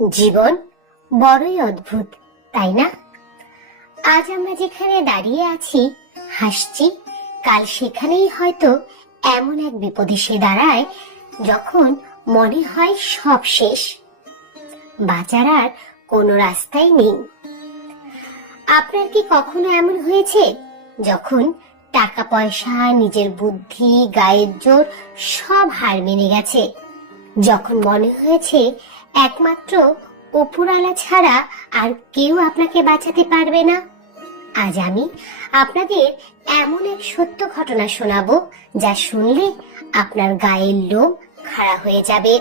জীবন বড়ই অদ্ভুত, তাই না? আজ আমরা যেখানে দাঁড়িয়ে আছি, হাসছি, কাল সেখানেই হয়তো এমন এক বিপদ এসে দাঁড়ায় যখন মনে হয় সব শেষ, বাঁচার আর কোনো রাস্তাই নেই। আপনার কি কখনো এমন হয়েছে যখন টাকা পয়সা, নিজের বুদ্ধি, গায়ের জোর সব হার মেনে গেছে, যখন মনে হয়েছে একমাত্র উপরওয়ালা ছাড়া আর কেউ আপনাকে বাঁচাতে পারবে না? আজ আমি আপনাদের এমন এক সত্য ঘটনা শোনাবো যা শুনলে আপনার গায়ের লোম খাড়া হয়ে যাবে।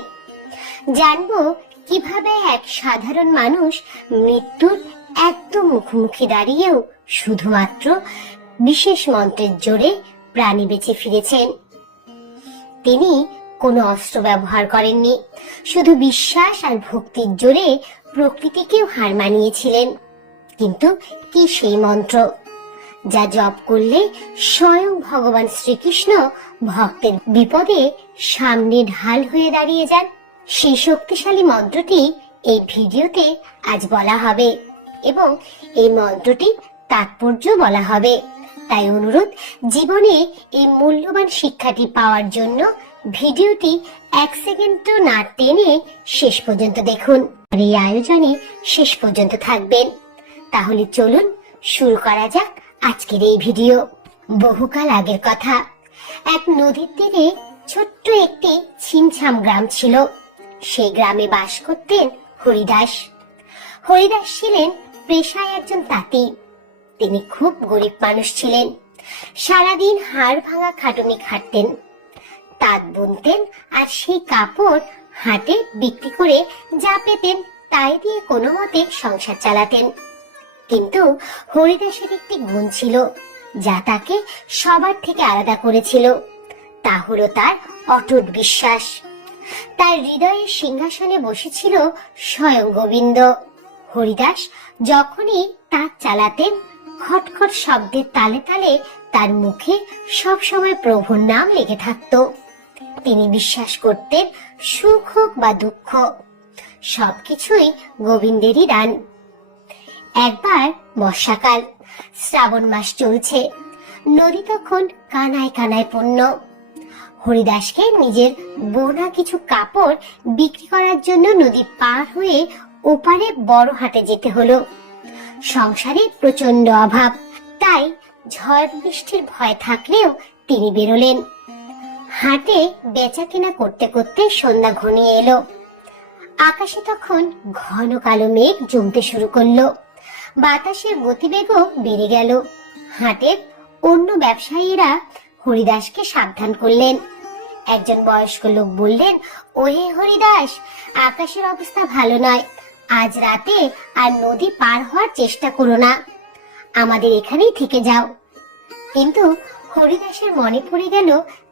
জানবো কিভাবে এক সাধারণ মানুষ মৃত্যুর একদম মুখোমুখি দাঁড়িয়েও শুধুমাত্র বিশেষ মন্ত্রের জোরে প্রাণী বেঁচে ফিরেছেন। তিনি কোনো অস্ত্র ব্যবহার করেননি, শুধু বিশ্বাস আর ভক্তির জোরে প্রকৃতিকেও হার মানিয়েছিলেন। কিন্তু কি সেই মন্ত্র যা জপ করলে স্বয়ং ভগবান শ্রীকৃষ্ণ ভক্তের বিপদে সামনে ঢাল হয়ে দাঁড়িয়ে যান? সেই শক্তিশালী মন্ত্রটি এই ভিডিওতে আজ বলা হবে এবং এই মন্ত্রটি তাৎপর্য বলা হবে। তাই অনুরোধ, জীবনে এই মূল্যবান শিক্ষাটি পাওয়ার জন্য ভিডিওটি 1 সেকেন্ডও না টেনে শেষ পর্যন্ত দেখুন। আর এই আয়োজনে শেষ পর্যন্ত থাকবেন। তাহলে চলুন শুরু করা যাক আজকের এই ভিডিও। বহুকাল আগের কথা, এক নদীর তীরে ছোট্ট একটি ছিমছাম গ্রাম ছিল। সেই গ্রামে বাস করতেন হরিদাস। হরিদাস ছিলেন পেশায় একজন তাঁতি। তিনি খুব গরিব মানুষ ছিলেন। সারাদিন হাড় ভাঙা খাটুনি খাটতেন, তাঁত বুনতেন আর সেই কাপড় হাটে বিক্রি করে যা পেতেন তাই দিয়ে কোনো মতে সংসার চালাতেন। কিন্তু হরিদাসের একটি গুণ ছিল যা তাকে সবার থেকে আলাদা করেছিল। তা হলো তার অটুট বিশ্বাস। তার হৃদয়ের সিংহাসনে বসেছিল স্বয়ং গোবিন্দ। হরিদাস যখনই তাঁত চালাতেন, খটখট শব্দের তালে তালে তার মুখে সবসময় প্রভুর নাম লেগে থাকত। তিনি বিশ্বাস করতেন, সুখ হোক বা দুঃখ, সবকিছুই গোবিন্দেরই দান। একবার বর্ষাকাল, শ্রাবণ মাস চলছে। নদী তখন কানায় কানায় পূর্ণ। হরিদাসকে নিজের বোনা কিছু কাপড় বিক্রি করার জন্য নদী পার হয়ে ওপারে বড় হাটে যেতে হলো। সংসারে প্রচন্ড অভাব, তাই ঝড় বৃষ্টির ভয় থাকলেও তিনি বেরোলেন। হাটে বেচা কেনা করতে করতে সন্ধ্যা ঘনিয়ে এলো। আকাশে তখন ঘন কালো মেঘ জমতে শুরু করলো। বাতাসের গতিবেগও বেড়ে গেল। হাটের অন্য ব্যবসায়ীরা হরিদাসকে সাবধান করলেন। একজন বয়স্ক লোক বললেন, ওহে হরিদাস, আকাশের অবস্থা ভালো নয়। আজ রাতে আর নদী পার হওয়ার চেষ্টা করো না, আমাদের এখানেই থেকে যাও। কিন্তু হরিদাসের মনে পড়ে গেল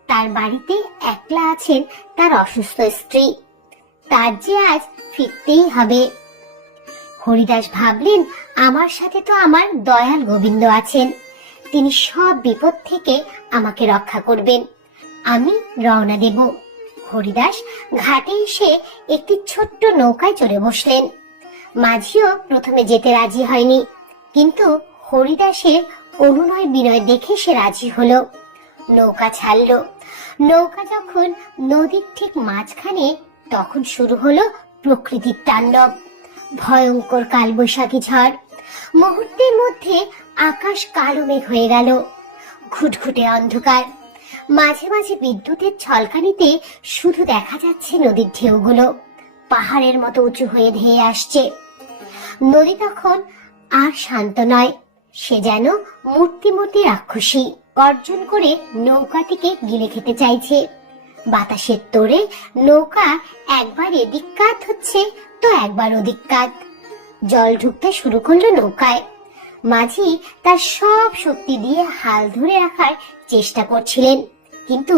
তার বাড়িতে একলা আছেন তার অসুস্থ স্ত্রী। তার যে আজ ফিরতেই হবে। হরিদাস ভাবলেন, আমার সাথে তো আমার দয়াল গোবিন্দ আছেন, তিনি সব বিপদ থেকে আমাকে রক্ষা করবেন। আমি রওনা দেব। হরিদাস ঘাটে এসে একটি ছোট্ট নৌকায় চড়ে বসলেন। মাঝিও প্রথমে যেতে রাজি হয়নি, কিন্তু হরিদাসের অনুনয় বিনয় দেখে সে রাজি হলো। নৌকা ছাড়লো। নৌকা যখন নদীর ঠিক মাঝখানে, তখন শুরু হলো প্রকৃতির তাণ্ডব। ভয়ঙ্কর কালবৈশাখী ঝড়। মুহূর্তের মধ্যে আকাশ কালো মেঘ হয়ে গেল। ঘুটঘুটে অন্ধকার। মাঝে মাঝে বিদ্যুতের ঝলকানিতে শুধু দেখা যাচ্ছে নদীর ঢেউগুলো পাহাড়ের মতো উঁচু হয়ে ধেয়ে আসছে। নদী তখন আর শান্ত নয়, সে যেন মূর্তি রাক্ষসী গর্জন করে নৌকাটিকে গিলে খেতে চাইছে। বাতাসের তোড়ে নৌকা একবার এদিক কাত হচ্ছে তো একবার ওদিক কাত। জল ঢুকতে শুরু করলো নৌকায়। মাঝি তার সব শক্তি দিয়ে হাল ধরে রাখার চেষ্টা করছিলেন, কিন্তু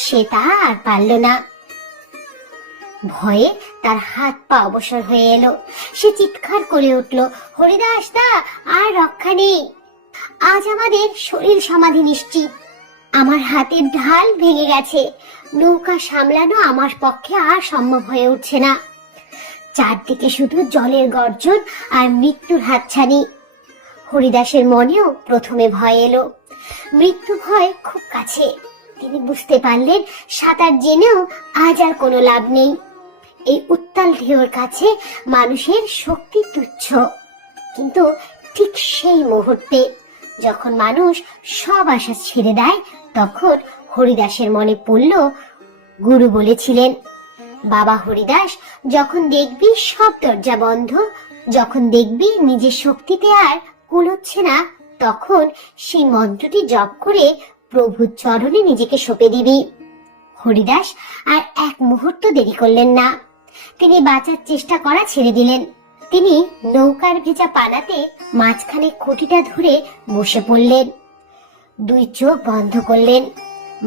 সে তা আর পারল না। ভয়ে তার হাত পা অবসর হয়ে এলো। সে চিৎকার করে উঠল, হরিদাস দা, আর রক্ষা নেই। আজ আমাদের শরীর সমাধি নিশ্চিত। আমার হাতের ঢাল ভেঙে গেছে। নৌকা সামলানো আমার পক্ষে আর সম্ভব হয়ে উঠছে না। চারদিকে শুধু জলের গর্জন আর মৃত্যুর হাতছানি। হরিদাসের মনেও প্রথমে ভয় এলো। মৃত্যু ভয় খুব কাছে। তিনি বুঝতে পারলেন সাঁতার জেনেও আজ আর কোনো লাভ নেই। এই উত্তাল ঢেউর কাছে মানুষের শক্তি তুচ্ছ। কিন্তু ঠিক সেই মুহূর্তে যখন মানুষ সব আশা ছেড়ে দেয়, তখন হরিদাসের মনে পড়ল গুরু বলেছিলেন, বাবা হরিদাস, যখন দেখবি সব দরজা বন্ধ, যখন দেখবি নিজের শক্তিতে আর কুলোচ্ছে না, তখন সেই মন্ত্রটি জপ করে প্রভুর চরণে নিজেকে সঁপে দিবি। হরিদাস আর এক মুহূর্ত দেরি করলেন না। তিনি বাঁচার চেষ্টা করা ছেড়ে দিলেন। তিনি নৌকার ভেজা পানাতে মাঝখানে খুঁটিটা ধরে বসে পড়লেন। দুই চোখ বন্ধ করলেন।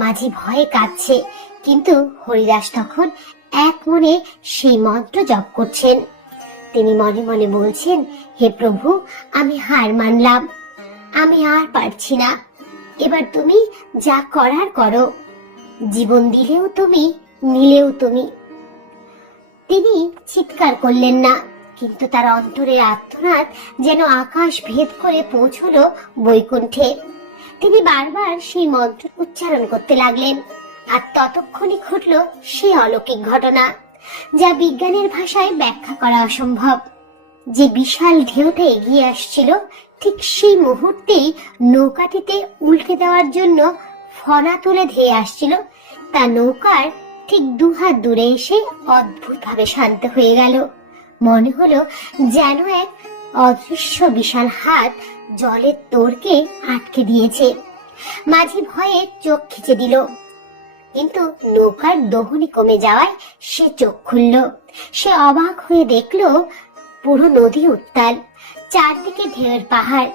মাঝি ভয়ে কাঁদছে, কিন্তু হরিদাস তখন এক মনে সেই মন্ত্র জপ করছেন। তিনি মনে মনে বলছেন, হে প্রভু, আমি হার মানলাম, আমি আর পারছি না। এবার তুমি যা করার করো। জীবন দিলেও তুমি, নিলেও তুমি। তিনি চিৎকার করলেন না, কিন্তু তার অন্তরের আর্তনাদ যেন আকাশ ভেদ করে পৌঁছলো বৈকুণ্ঠে। তিনি বারবার সেই মন্ত্র উচ্চারণ করতে লাগলেন, আর ততক্ষণই ঘটল সেই অলৌকিক ঘটনা, যা বিজ্ঞানের ভাষায় ব্যাখ্যা করা অসম্ভব। যে বিশাল ঢেউটা এগিয়ে আসছিল, ঠিক সেই মুহূর্তেই নৌকাটিতে উল্টে দেওয়ার জন্য ফনা তুলে ধেয়ে আসছিল, তা নৌকার ঠিক 2 হাত দূরে এসে অদ্ভুতভাবে শান্ত হয়ে গেল। মনে হলো যেন এক অদৃশ্য বিশাল হাত জলের তোড়কে আটকে দিয়েছে। মাঝি ভয়ে চোখ খিচে দিল, কিন্তু নৌকার দোহনি কমে যাওয়ায় সে চোখ খুলল। সে অবাক হয়ে দেখল পুরো নদী উত্তাল, চারদিকে ঢেউয়ের পাহাড়।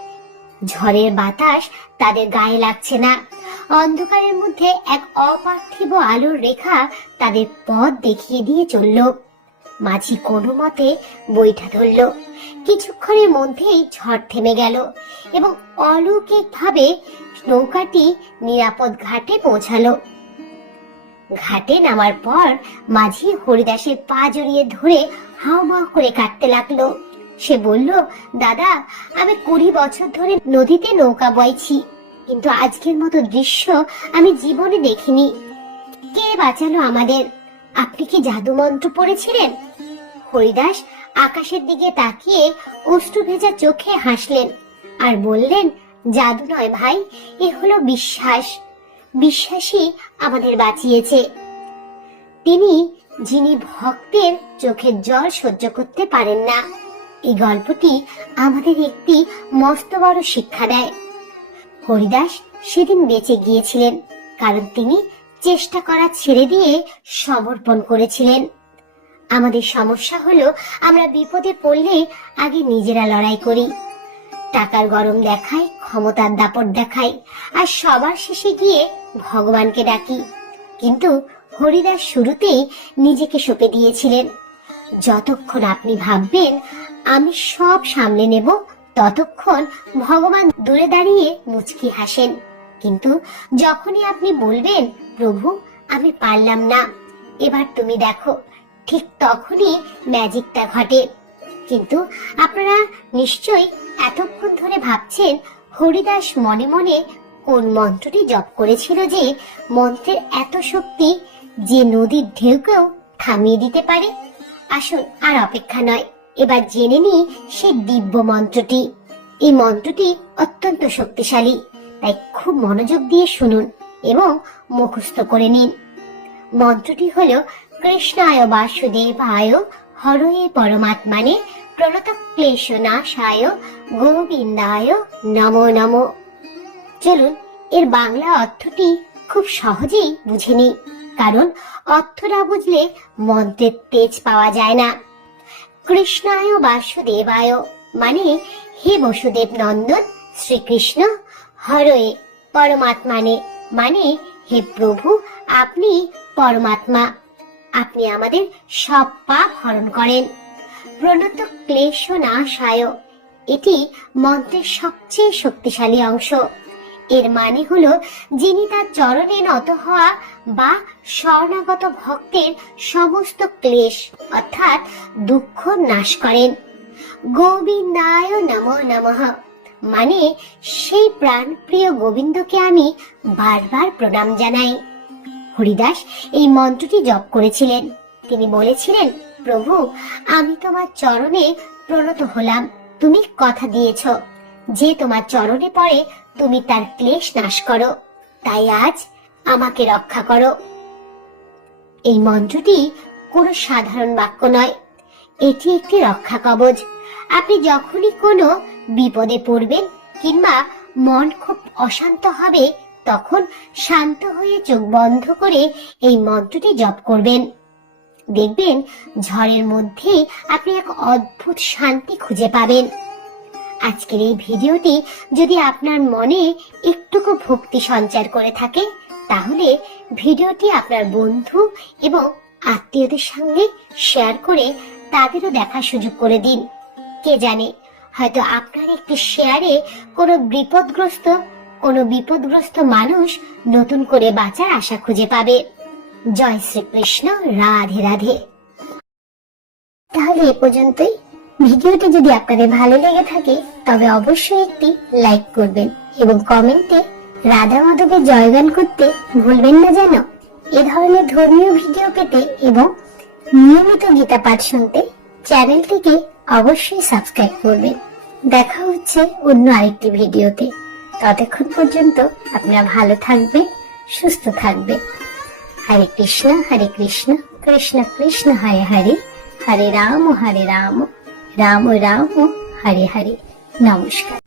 ঝড়ের বাতাস তাদের গায়ে লাগছে না। অন্ধকারের মধ্যে এক অপার্থিব আলোর রেখা তাদের পথ দেখিয়ে দিয়ে চলল। মাঝি কোনো মতে বৈঠা ধরল। কিছুক্ষণের মধ্যেই ঝড় থেমে গেল এবং অলৌকিক ভাবে নৌকাটি নিরাপদ ঘাটে পৌঁছালো। ঘাটে নামার পর মাঝি হরিদাসের পা জড়িয়ে ধরে হাউমাউ করে কাটতে লাগলো। সে বলল, দাদা, আমি 20 বছর ধরে নদীতে নৌকা বইছি, কিন্তু আজকের মতো দৃশ্য আমি জীবনে দেখিনি। কে বাঁচালো আমাদের? আপনি কি জাদু মন্ত্র পড়েছিলেন? হরিদাস আকাশের দিকে তাকিয়ে অশ্রু ভেজা চোখে হাসলেন আর বললেন, জাদু নয় ভাই, এ হলো বিশ্বাস। বিশ্বাসই আমাদের বাঁচিয়েছে। তিনি, যিনি ভক্তের চোখের জল সহ্য করতে পারেন না। এই গল্পটি আমাদের একটি মস্ত বড় শিক্ষা দেয়। হরিদাস সেদিন বেঁচে গিয়েছিলেন কারণ তিনি চেষ্টা করা ছেড়ে দিয়ে সমর্পণ করেছিলেন। আমাদের সমস্যা হলো আমরা বিপদে পড়লে আগে নিজেরা লড়াই করি, টাকার গরম দেখাই, ক্ষমতার দাপট দেখাই, আর সবার শেষে গিয়ে ভগবানকে ডাকি। কিন্তু হরিদাস শুরুতেই নিজেকে সঁপে দিয়েছিলেন। যতক্ষণ আপনি ভাববেন আমি সব সামলে নেব, ততক্ষণ ভগবান দূরে দাঁড়িয়ে মুচকি হাসেন। কিন্তু যখনই আপনি বলবেন, প্রভু আমি পারলাম না, এবার তুমি দেখো, ঠিক তখনই ম্যাজিকটা ঘটে। কিন্তু আপনারা নিশ্চয়ই এতক্ষণ ধরে ভাবছেন হরিদাস মনে মনে কোন মন্ত্রটি জপ করেছিল, যে মন্ত্রের এত শক্তি যে নদীর ঢেউকেও থামিয়ে দিতে পারে। আসুন আর অপেক্ষা নয়, এবার জেনে নিই সেই দিব্য মন্ত্রটি। এই মন্ত্রটি অত্যন্ত শক্তিশালী, তাই খুব মনোযোগ দিয়ে শুনুন এবং মুখস্থ করে নিন। মন্ত্রটি হলো, কৃষ্ণায় বাসুদেবায় হরয়ে পরমাত্মানে প্রণত ক্লেশনাশায় গোবিন্দায় নমো নমো। চলুন এর বাংলা অর্থটি খুব সহজেই বুঝে নিই, কারণ অর্থ না বুঝলে মন্ত্রের তেজ পাওয়া যায় না। কৃষ্ণায় বাসুদেবায় মানে হে বসুদেব নন্দন শ্রীকৃষ্ণ, হরয়ে পরমাত্মানে মানে হে প্রভু আপনি পরমাত্মা, আপনি আমাদের সব পাপ হরণ করেন। প্রণত ক্লেশ নাশায়, এটি মন্ত্রের সবচেয়ে শক্তিশালী অংশ। এর মানে হলো যিনি তার চরণে নত হওয়া বা শরণাগত ভক্তের সমস্ত ক্লেশ অর্থাৎ দুঃখ নাশ করেন। গোবিন্দায় নমো নমঃ মানে সেই প্রাণপ্রিয় গোবিন্দকে আমি বারবার প্রণাম জানাই। হরিদাস এই মন্ত্রটি জপ করেছিলেন। তিনি বলেছিলেন, প্রভু, আমি তোমার চরণে প্রণত হলাম। তুমি কথা দিয়েছ যে তোমার চরণে পড়ে তুমি তার ক্লেশ নাশ করো, তাই আজ আমাকে রক্ষা করো। এই মন্ত্রটি কোনো সাধারণ বাক্য নয়, এটি একটি রক্ষা কবচ। আপনি যখনই কোনো বিপদে পড়বেন কিংবা মন খুব অশান্ত হবে, তখন শান্ত হয়ে চোখ বন্ধ করে এই মন্ত্রটি জপ করবেন। দেখবেন ঝড়ের মধ্যে আপনি এক অদ্ভুত শান্তি খুঁজে পাবেন। আজকের এই ভিডিওটি যদি আপনার মনে একটুকু ভক্তি সঞ্চার করে থাকে, তাহলে ভিডিওটি আপনার বন্ধু এবং আত্মীয়দের সঙ্গে শেয়ার করে তাদেরও দেখার সুযোগ করে দিন। কে জানে, হয়তো আপনার একটি শেয়ারে কোনো বিপদগ্রস্ত মানুষ নতুন করে বাঁচার আশা খুঁজে পাবে। জয় শ্রীকৃষ্ণ, রাধে রাধে। তাহলে এ পর্যন্তই। ভিডিওটি যদি আপনাদের ভালো লেগে থাকে তবে অবশ্যই একটি লাইক করবেন এবং কমেন্টে রাধা মাধবের জয়গান করতে ভুলবেন না যেন। এ ধরনের ধর্মীয় ভিডিও পেতে এবং নিয়মিত গীতা পাঠ শুনতে চ্যানেলটিকে অবশ্যই সাবস্ক্রাইব করবেন। দেখা হচ্ছে অন্য আরেকটি ভিডিওতে। ততক্ষণ পর্যন্ত আপনারা ভালো থাকবেন, সুস্থ থাকবেন। হরে কৃষ্ণ কৃষ্ণ কৃষ্ণ হরে হরে, হরে রাম রাম রাম হরে হরে। নমস্কার।